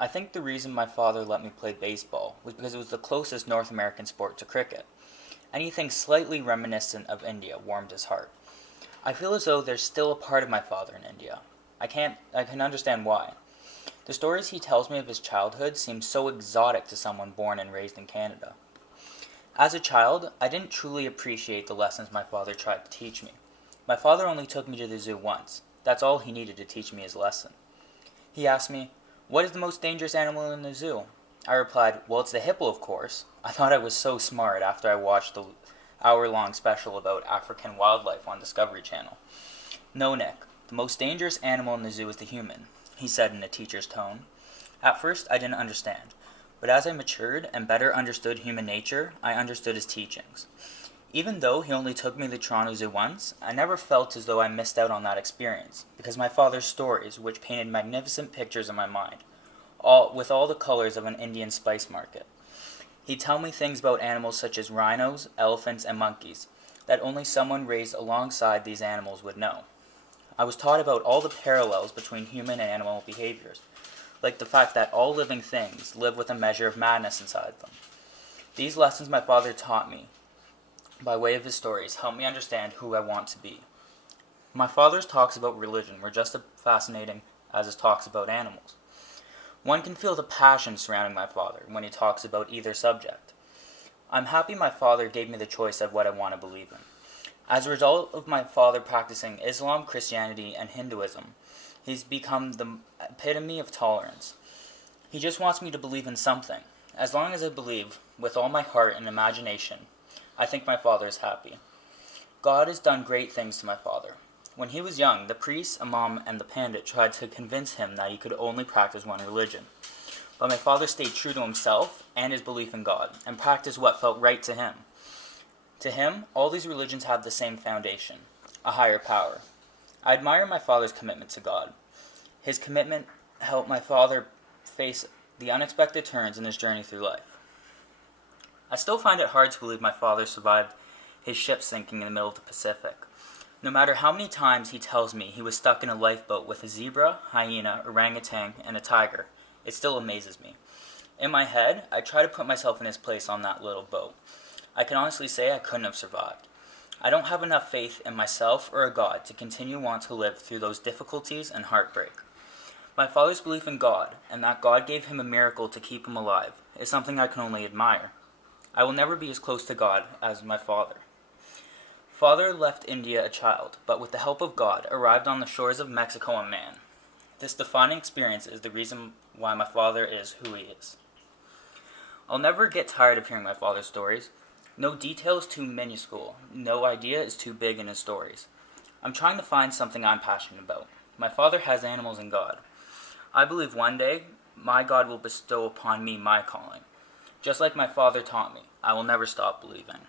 I think the reason my father let me play baseball was because it was the closest North American sport to cricket. Anything slightly reminiscent of India warmed his heart. I feel as though there's still a part of my father in India. I can understand why. The stories he tells me of his childhood seem so exotic to someone born and raised in Canada. As a child, I didn't truly appreciate the lessons my father tried to teach me. My father only took me to the zoo once. That's all he needed to teach me his lesson. He asked me, "What is the most dangerous animal in the zoo?" I replied, "Well, it's the hippo, of course." I thought I was so smart after I watched the hour-long special about African wildlife on Discovery Channel. "No, Nick, the most dangerous animal in the zoo is the human," he said in a teacher's tone. At first, I didn't understand, but as I matured and better understood human nature, I understood his teachings. Even though he only took me to the Toronto Zoo once, I never felt as though I missed out on that experience, because my father's stories, which painted magnificent pictures in my mind, with all the colors of an Indian spice market. He'd tell me things about animals such as rhinos, elephants, and monkeys, that only someone raised alongside these animals would know. I was taught about all the parallels between human and animal behaviors, like the fact that all living things live with a measure of madness inside them. These lessons my father taught me by way of his stories help me understand who I want to be. My father's talks about religion were just as fascinating as his talks about animals. One can feel the passion surrounding my father when he talks about either subject. I'm happy my father gave me the choice of what I want to believe in. As a result of my father practicing Islam, Christianity, and Hinduism, he's become the epitome of tolerance. He just wants me to believe in something. As long as I believe, with all my heart and imagination, I think my father is happy. God has done great things to my father. When he was young, the priest, imam, and the pandit tried to convince him that he could only practice one religion. But my father stayed true to himself and his belief in God, and practiced what felt right to him. To him, all these religions have the same foundation, a higher power. I admire my father's commitment to God. His commitment helped my father face the unexpected turns in his journey through life. I still find it hard to believe my father survived his ship sinking in the middle of the Pacific. No matter how many times he tells me he was stuck in a lifeboat with a zebra, hyena, orangutan, and a tiger, it still amazes me. In my head, I try to put myself in his place on that little boat. I can honestly say I couldn't have survived. I don't have enough faith in myself or a God to continue want to live through those difficulties and heartbreak. My father's belief in God, and that God gave him a miracle to keep him alive, is something I can only admire. I will never be as close to God as my father. Father left India a child, but with the help of God, arrived on the shores of Mexico a man. This defining experience is the reason why my father is who he is. I'll never get tired of hearing my father's stories. No detail is too minuscule, no idea is too big in his stories. I'm trying to find something I'm passionate about. My father has animals and God. I believe one day, my God will bestow upon me my calling. Just like my father taught me, I will never stop believing.